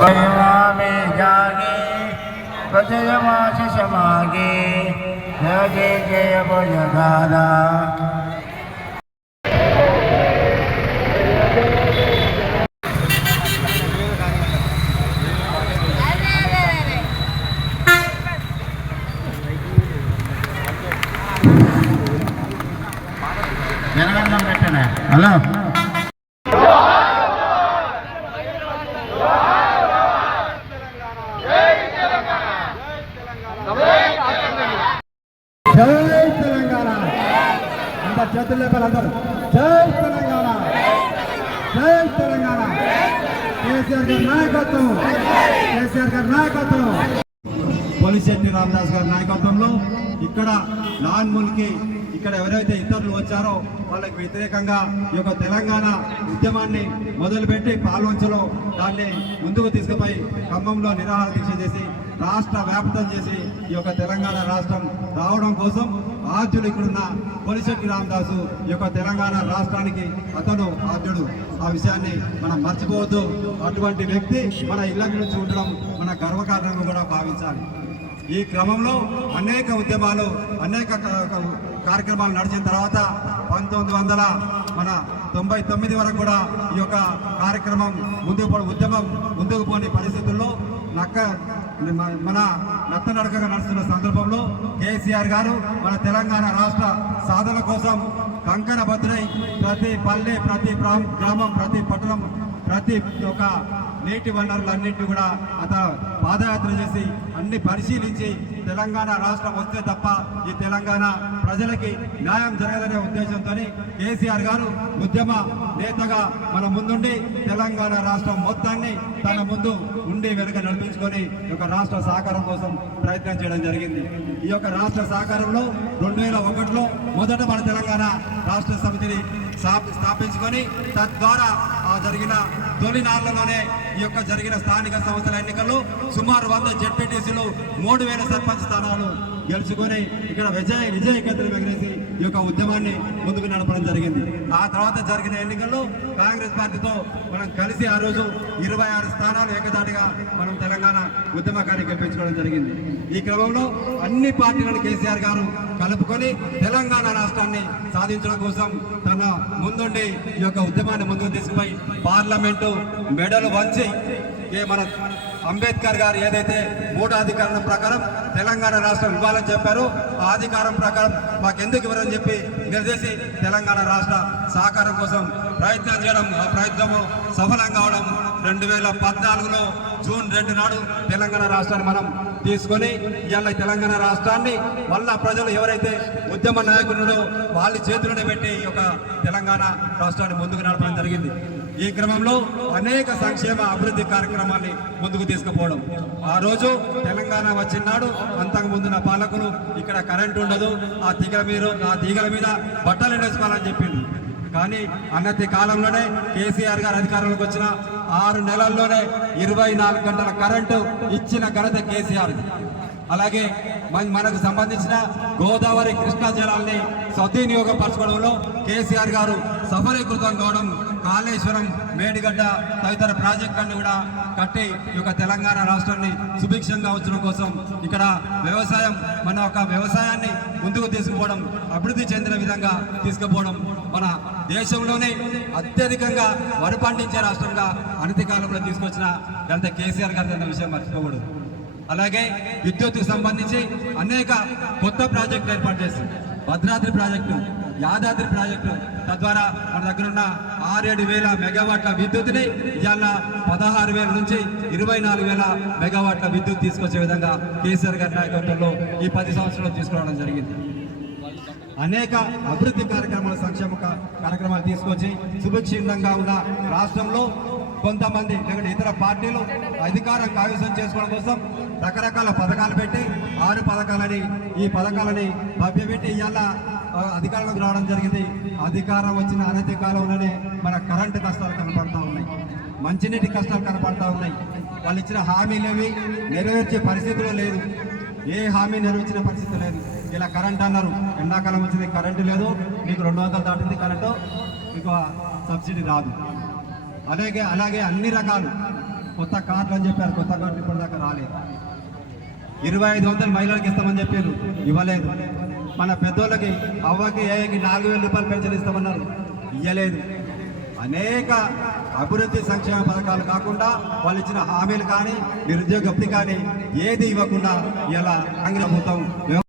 जागे समागे जय जय भुजगारा जनगणना పెట్టనే హలో జై తెలంగాణ అంత చేతులు లేపాలి అందరూ జై తెలంగాణ జై తెలంగాణ కేసీఆర్ గారి నాయకత్వం కేసీఆర్ గారి నాయకత్వం పోలిశెట్టి రామదాస్ గారి నాయకత్వంలో ఇక్కడ నాన్ముల్కి ఇక్కడ ఎవరైతే ఇతరులు వచ్చారో వాళ్ళకి వ్యతిరేకంగా ఈ యొక్క తెలంగాణ ఉద్యమాన్ని మొదలుపెట్టి పాల్వంచలో దాన్ని ముందుకు తీసుకుపోయి ఖమ్మంలో నిరాహార దీక్ష చేసి రాష్ట్ర వ్యాప్తం చేసి ఈ యొక్క తెలంగాణ రాష్ట్రం రావడం కోసం ఆద్యుడు ఇక్కడున్న పోలిశెట్టి రామదాసు ఈ యొక్క తెలంగాణ రాష్ట్రానికి అతను ఆద్యుడు. ఆ విషయాన్ని మనం మర్చిపోవద్దు. అటువంటి వ్యక్తి మన ఇళ్ల నుంచి ఉండడం మన గర్వకారణంగా కూడా భావించాలి. ఈ క్రమంలో అనేక ఉద్యమాలు అనేక కార్యక్రమాలు నడిచిన తర్వాత 1999 వరకు కూడా ఈ యొక్క కార్యక్రమం ఉద్యమం ముందుకు పోని పరిస్థితుల్లో మన నత్తనడకగా నడుస్తున్న సందర్భంలో కేసీఆర్ గారు మన తెలంగాణ రాష్ట్ర సాధన కోసం కంకణ బద్దులై ప్రతి పల్లె ప్రతి గ్రామం ప్రతి పట్టణం ప్రతి ఒక్క నీటి వనరులన్నింటినీ కూడా పాదయాత్ర చేసి అన్ని పరిశీలించి తెలంగాణ రాష్ట్రం వస్తే తప్ప ఈ తెలంగాణ ప్రజలకి న్యాయం జరగదనే ఉద్దేశంతో కేసీఆర్ గారు ఉద్యమ నేతగా మన ముందుండి తెలంగాణ రాష్ట్రం మొత్తాన్ని తన ముందు ఉండి వెనుక నడిపించుకొని ఈ యొక్క రాష్ట్ర సహకారం కోసం ప్రయత్నం చేయడం జరిగింది. ఈ యొక్క రాష్ట్ర సహకారంలో 2001లో మొదట మన తెలంగాణ రాష్ట్ర సమితిని స్థాపించుకొని తద్వారా జరిగిన తొలి నాళ్లలోనే ఈ యొక్క జరిగిన స్థానిక సంస్థల ఎన్నికల్లో సుమారు 100 జెడ్పీటీసీలు 3000 సర్పంచ్ స్థానాలు గెలుచుకొని ఇక్కడ విజయకేతనం ఎగరేసి ఈ యొక్క ఉద్యమాన్ని ముందుకు నడపడం జరిగింది. ఆ తర్వాత జరిగిన ఎన్నికల్లో కాంగ్రెస్ పార్టీతో మనం కలిసి ఆ రోజు 26 స్థానాలు ఏకదాటిగా మనం తెలంగాణ ఉద్యమకాన్ని గెలిపించుకోవడం జరిగింది. ఈ క్రమంలో అన్ని పార్టీలను కేసీఆర్ గారు కలుపుకొని తెలంగాణ రాష్ట్రాన్ని సాధించడం కోసం తన ముందుండి ఈ యొక్క ఉద్యమాన్ని ముందుకు తీసుకుపోయి పార్లమెంటు మెడలు వంచి మన అంబేద్కర్ గారు ఏదైతే 3వ అధికారం ప్రకారం తెలంగాణ రాష్ట్రం ఇవ్వాలని చెప్పారో ఆ అధికారం ప్రకారం మాకెందుకు ఇవ్వరని చెప్పి నిర్దేశి తెలంగాణ రాష్ట్ర సహకారం కోసం ప్రయత్నం చేయడం, ఆ ప్రయత్నము సఫలం కావడం 2014లో జూన్ 2 నాడు తెలంగాణ రాష్ట్రాన్ని మనం తీసుకొని ఇవాళ తెలంగాణ రాష్ట్రాన్ని మళ్ళా ప్రజలు ఎవరైతే ఉద్యమ నాయకులను వాళ్ళ చేతుల్లోనే పెట్టి ఈ యొక్క తెలంగాణ రాష్ట్రాన్ని ముందుకు నడపడం జరిగింది. ఈ క్రమంలో అనేక సంక్షేమ అభివృద్ధి కార్యక్రమాన్ని ముందుకు తీసుకుపోవడం. ఆ రోజు తెలంగాణ వచ్చినాడు అంతకు ముందున్న పాలకులు ఇక్కడ కరెంటు ఉండదు, ఆ తీగల మీద బట్టలు వేసుకోవాలని చెప్పింది. కానీ అన్నతి కాలంలోనే కేసీఆర్ గారు అధికారంలోకి వచ్చిన 6 నెలల్లోనే 24 గంటల కరెంటు ఇచ్చిన ఘనత కేసీఆర్. అలాగే మనకు సంబంధించిన గోదావరి కృష్ణా జలాల్ని సద్వినియోగపరచుకోవడంలో కేసీఆర్ గారు సఫలీకృతం కావడం, కాళేశ్వరం మేడిగడ్డ తదితర ప్రాజెక్టులను కూడా కట్టి ఈ యొక్క తెలంగాణ రాష్ట్రాన్ని సుభిక్షంగా ఉంచడం కోసం ఇక్కడ మన యొక్క వ్యవసాయాన్ని ముందుకు తీసుకుపోవడం, అభివృద్ధి చెందిన విధంగా తీసుకుపోవడం, మన దేశంలోనే అత్యధికంగా వరి పండించే రాష్ట్రంగా అనతి కాలంలో తీసుకొచ్చిన ఘనత కేసీఆర్ గారి అన్న విషయం మర్చిపోకూడదు. అలాగే విద్యుత్తుకు సంబంధించి అనేక కొత్త ప్రాజెక్టులు ఏర్పాటు చేసింది. భద్రాద్రి ప్రాజెక్టు, యాదాద్రి ప్రాజెక్టు, తద్వారా మన దగ్గర ఉన్న 6-7 మెగావాట్ల విద్యుత్ని ఇవాళ 16,000 నుంచి 24,000 మెగావాట్ల విద్యుత్ తీసుకొచ్చే విధంగా కేసీఆర్ గారి నాయకత్వంలో ఈ 10 సంవత్సరాలు తీసుకురావడం జరిగింది. అనేక అభివృద్ధి కార్యక్రమాలు, సంక్షేమ కార్యక్రమాలు తీసుకొచ్చి సుభిక్షంగా ఉన్న రాష్ట్రంలో కొంతమంది లేకపోతే ఇతర పార్టీలు అధికారం కైవసం చేసుకోవడం కోసం రకరకాల పథకాలు పెట్టి 6 పథకాలని ఈ పథకాలని భవ్యపెట్టి ఇవాళ అధికారంలోకి రావడం జరిగింది. అధికారం వచ్చిన అనతి కాలంలోనే మన కరెంటు కష్టాలు కనపడతా ఉన్నాయి, మంచినీటి కష్టాలు కనపడతా ఉన్నాయి. వాళ్ళు ఇచ్చిన హామీలేవి నెరవేర్చే పరిస్థితిలో లేదు, ఏ హామీ నెరవేర్చిన పరిస్థితి లేదు. ఇలా కరెంట్ అన్నారు, ఎండాకాలం వచ్చింది కరెంటు లేదు, మీకు 200 దాటింది కరెంటు, మీకు సబ్సిడీ రాదు. అలాగే అన్ని రకాలు కొత్త కార్డులు అని చెప్పారు. కొత్త కార్డులు ఇప్పటిదాకా రాలేదు. 2500 మహిళలకు ఇస్తామని చెప్పారు, ఇవ్వలేదు. మన పెద్దోళ్ళకి అవ్వకి ఏకి 4000 రూపాయలు పెన్షన్ ఇస్తామన్నారు, ఇవ్వలేదు. అనేక అభివృద్ధి సంక్షేమ పథకాలు కాకుండా వాళ్ళు ఇచ్చిన హామీలు కానీ నిరుద్యోగ భృతి కానీ ఏది ఇవ్వకుండా ఇలా కాంగ్రెస్ ప్రభుత్వం